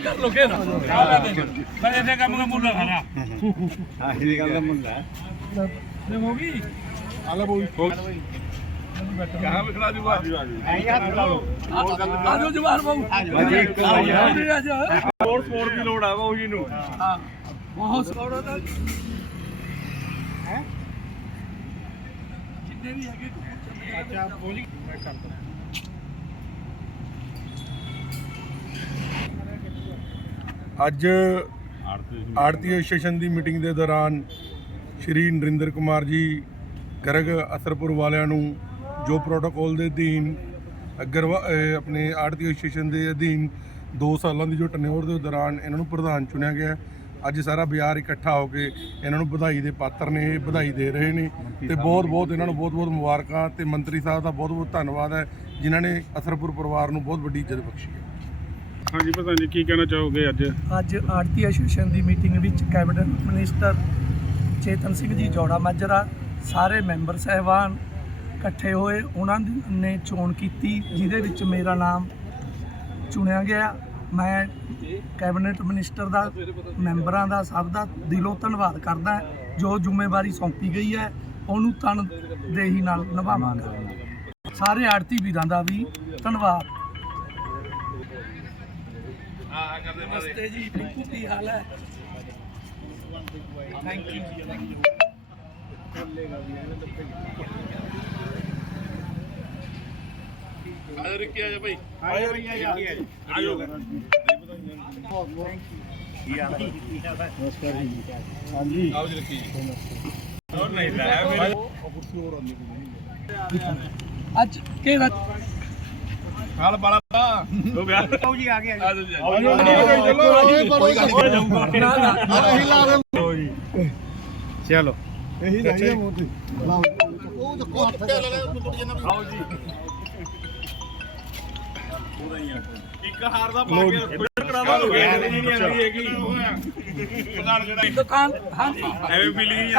ਕਰ ਲੋਕੇ ਨਾ ਮੈਂ ਇਹਦੇ ਕੰਮ ਦਾ ਮੁੱਲ ਖਾਣਾ ਹਾਂ ਇਹ ਗੱਲ ਦਾ ਮੁੰਡਾ ਤੇ ਹੋ ਆਲਾ ਬੋਈ ਕਹਾਂ ਵਿਖੜਾ ਜੂਗਾ ਐਂ ਜਵਾਰ ਬਾਬੂ ਹੋਰ ਸਪੋਰਟ ਦੀ ਲੋੜ ਆ ਬਾਊ ਜੀ ਨੂੰ ਹਾਂ ਬਹੁਤ ਸੋਹਣਾ ਤਾਂ ਹੈ ਜਿੰਨੇ ਵੀ ਹੈਗੇ ਅੱਛਾ ਬੋਲੀ ਮੈਂ ਕਰਦਾ। ਅੱਜ ਆੜਤੀ ਐਸੋਸੀਏਸ਼ਨ ਦੀ ਮੀਟਿੰਗ ਦੇ ਦੌਰਾਨ ਸ਼੍ਰੀ ਨਰਿੰਦਰ ਕੁਮਾਰ ਜੀ ਗਰਗ ਅਸਰਪੁਰ ਵਾਲਿਆਂ ਨੂੰ ਜੋ ਪ੍ਰੋਟੋਕੋਲ ਦੇ ਅਧੀਨ ਅਗਰਵਾ ਆਪਣੇ ਆੜਤੀ ਐਸੋਸੀਏਸ਼ਨ ਦੇ ਅਧੀਨ 2 ਸਾਲਾਂ ਦੀ ਜੋ ਟਨਿਓਰ ਦੇ ਦੌਰਾਨ ਇਹਨਾਂ ਨੂੰ ਪ੍ਰਧਾਨ ਚੁਣਿਆ ਗਿਆ ਅੱਜ ਸਾਰਾ ਬਿਆਰ ਇਕੱਠਾ ਹੋ ਕੇ ਇਹਨਾਂ ਨੂੰ ਵਧਾਈ ਦੇ ਪਾਤਰ ਨੇ ਇਹ ਵਧਾਈ ਦੇ ਰਹੇ ਨੇ ਤੇ ਬਹੁਤ ਬਹੁਤ ਇਹਨਾਂ ਨੂੰ ਬਹੁਤ ਬਹੁਤ ਮੁਬਾਰਕਾਂ ਤੇ ਮੰਤਰੀ ਸਾਹਿਬ ਦਾ ਬਹੁਤ ਬਹੁਤ ਧੰਨਵਾਦ ਹੈ ਜਿਨ੍ਹਾਂ ਨੇ ਅਸਰਪੁਰ ਪਰਿਵਾਰ ਨੂੰ ਬਹੁਤ ਵੱਡੀ ਇੱਜ਼ਤ ਬਖਸ਼ੀ ਹੈ। ਹਾਂਜੀ ਪ੍ਰਧਾਨ ਜੀ, ਕੀ ਕਹਿਣਾ ਚਾਹੋਗੇ ਅੱਜ? ਅੱਜ ਆੜਤੀ ਐਸੋਸੀਏਸ਼ਨ ਦੀ ਮੀਟਿੰਗ ਵਿੱਚ ਕੈਬਨਿਟ ਮਿਨਿਸਟਰ ਚੇਤਨ ਸਿੰਘ ਜੀ ਜੋੜਾ ਮਾਜਰਾ, ਸਾਰੇ ਮੈਂਬਰ ਸਹਿਬਾਨ ਇਕੱਠੇ ਹੋਏ, ਉਹਨਾਂ ਨੇ ਚੋਣ ਕੀਤੀ, ਜਿਹਦੇ ਵਿੱਚ ਮੇਰਾ ਨਾਮ ਚੁਣਿਆ ਗਿਆ। ਮੈਂ ਕੈਬਨਿਟ ਮਿਨਿਸਟਰ ਦਾ, ਮੈਂਬਰਾਂ ਦਾ, ਸਭ ਦਾ ਦਿਲੋਂ ਧੰਨਵਾਦ ਕਰਦਾ ਜੋ ਜ਼ਿੰਮੇਵਾਰੀ ਸੌਂਪੀ ਗਈ ਹੈ, ਉਹਨੂੰ ਤਨਦੇਹੀ ਨਾਲ ਨਿਭਾਵਾਂਗਾ। ਸਾਰੇ ਆੜਤੀ ਵੀਰਾਂ ਦਾ ਵੀ ਧੰਨਵਾਦ। ਨਮਸਤੇ ਜੀ ਬਿਲਕੁਲ ਕੀ ਹਾਲ ਹੈ ਥੈਂਕ ਯੂ ਆਇਓ ਭਈਆ ਜੀ ਆਇਓ ਅੱਜ ਕਿਹੜਾ ਹਾਲ ਬਾਲਾ ਦਾ ਬਾਊ ਜੀ ਆ ਗਿਆ ਜੀ। ਆਜੋ ਨਾ ਨਾ ਚਲੋ। ਇਹੀ ਲਾਈਏ ਮੋਦੀ ਇੱਕ ਹਾਰ ਦਾ ਪਾ ਕੇ ਕਰਾ ਦੋ ਨਹੀਂ ਆਉਂਦੀ ਹੈਗੀ ਦੁਕਾਨ ਹਾਂਜੀ ਐਵੇਂ ਫੀਲਿੰਗ